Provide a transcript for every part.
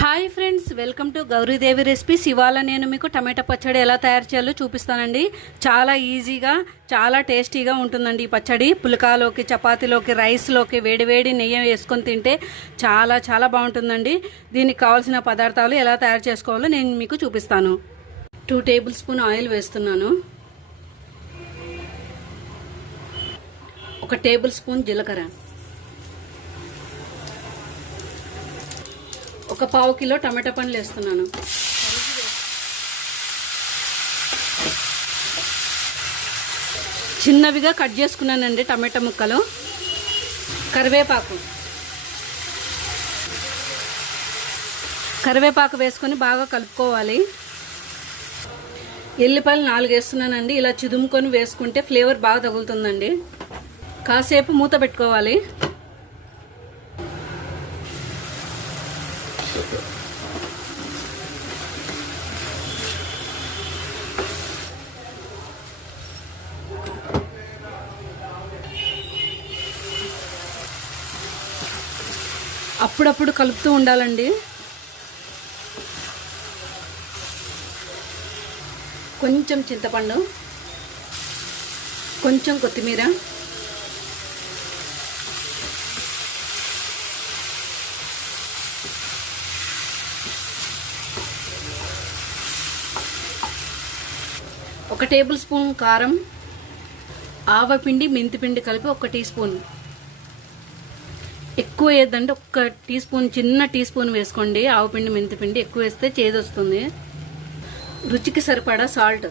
Hi friends, welcome to Gauri Devi recipes. ఇవాళ నేను మీకు టమాటా పచ్చడి ఎలా తయారు చేయాలో చూపిస్తానండి. చాలా ఈజీగా, చాలా టేస్టీగా ఉంటుందండి ఈ పచ్చడి. పుల్కాలోకి, చపాతీలోకి, రైస్లోకి వేడివేడి నెయ్యి వేసుకొని తింటే చాలా చాలా బాగుంటుందండి. దీనికి కావాల్సిన పదార్థాలు ఎలా తయారు చేసుకోవాలో నేను మీకు చూపిస్తాను. 2 టేబుల్ స్పూన్ ఆయిల్ వేస్తున్నాను. 1 టేబుల్ స్పూన్ జీలకర్ర, 1 పావు కిలో టమాటా పండ్లు వేస్తున్నాను. చిన్నవిగా కట్ చేసుకున్నానండి టమాటా ముక్కలు. కరివేపాకు వేసుకొని బాగా కలుపుకోవాలి. ఎల్లిపాయలు 4 వేస్తున్నానండి. ఇలా చిదుముకొని వేసుకుంటే ఫ్లేవర్ బాగా తగులుతుందండి. కాసేపు మూత పెట్టుకోవాలి. అప్పుడప్పుడు కలుపుతూ ఉండాలండి. కొంచెం చింతపండు, కొంచెం కొత్తిమీర, ఒక టేబుల్ స్పూన్ కారం, ఆవపిండి, మెంతిపిండి కలిపి 1 టీ స్పూన్. ఎక్కువ వేయద్దండి, 1 టీ స్పూన్, చిన్న టీ స్పూన్ వేసుకోండి. ఆవపిండి, మెంతిపిండి ఎక్కువ వేస్తే చేదు వస్తుంది. రుచికి సరిపడా సాల్ట్,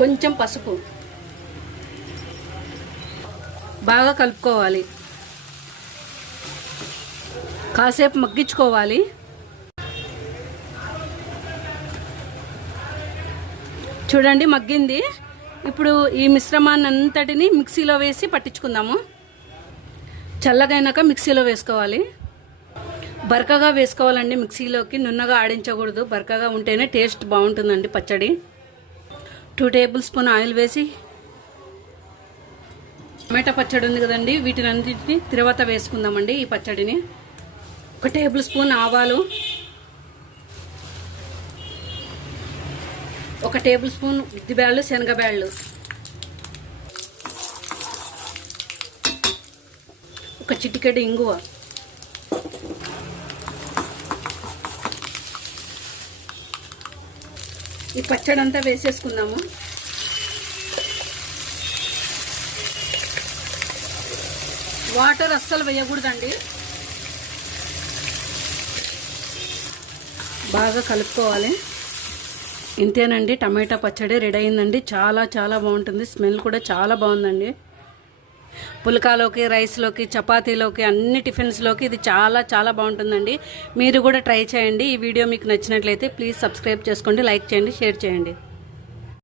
కొంచెం పసుపు, బాగా కలుపుకోవాలి. కాసేపు మగ్గించుకోవాలి. చూడండి, మగ్గింది. ఇప్పుడు ఈ మిశ్రమాన్ని అంతటిని మిక్సీలో వేసి పట్టించుకుందాము. చల్లగైనాక మిక్సీలో వేసుకోవాలి. బరకగా వేసుకోవాలండి మిక్సీలోకి, నున్నగా ఆడించకూడదు. బరకగా ఉంటేనే టేస్ట్ బాగుంటుందండి పచ్చడి. 2 టేబుల్ స్పూన్ ఆయిల్ వేసి, టమాటా పచ్చడి ఉంది కదండి, వీటిని అన్నింటినీ తర్వాత వేసుకుందామండి ఈ పచ్చడిని. 1 టేబుల్ స్పూన్ ఆవాలు, 1 టేబుల్ స్పూన్ ఉద్దిబ్యాళ్ళు, శనగబ్యాళ్ళు, 1 చిటికెడు ఇంగువ, ఈ పచ్చడి అంతా వేసేసుకుందాము. వాటర్ అస్సలు వేయకూడదండి. బాగా కలుపుకోవాలి. ఇంతేనండి, టమాటా పచ్చడి రెడీ అయిందండి. చాలా చాలా బాగుంటుంది. స్మెల్ కూడా చాలా బాగుందండి. పుల్కాలోకి, రైస్లోకి, చపాతీలోకి, అన్ని టిఫిన్స్లోకి ఇది చాలా చాలా బాగుంటుందండి. మీరు కూడా ట్రై చేయండి. ఈ వీడియో మీకు నచ్చినట్లయితే ప్లీజ్ సబ్స్క్రైబ్ చేసుకోండి, లైక్ చేయండి, షేర్ చేయండి.